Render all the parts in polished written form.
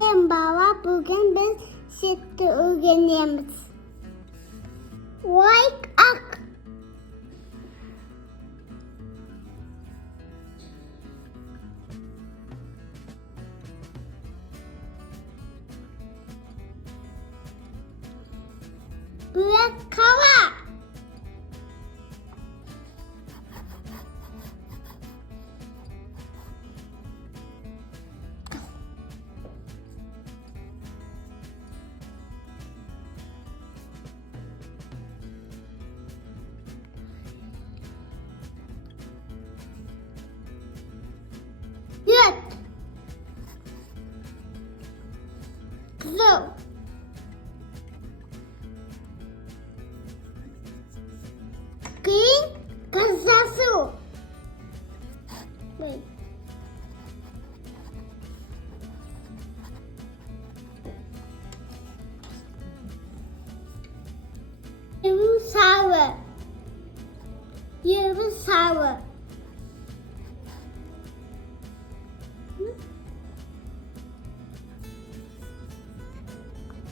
Baba bugün biz süt öğreniyoruz. Wake up. Bırak kava. Yut. Kızım. Green kazası. Wait. You sour. You sour.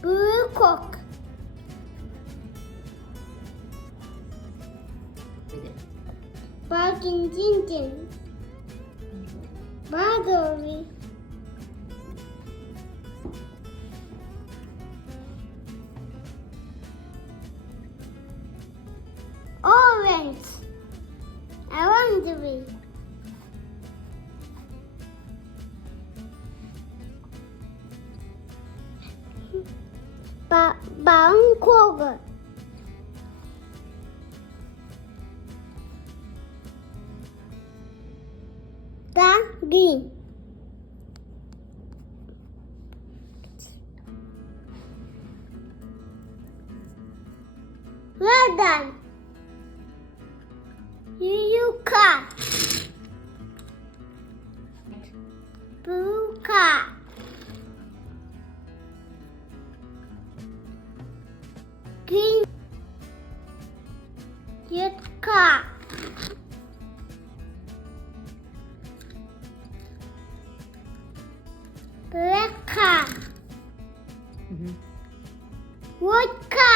Blue cock. Bargain Jinjin. Bargory. Orange. Orangery. Bangkok. Green. Well done. You car. Blue car. Green. Red car. Black car. Wood car.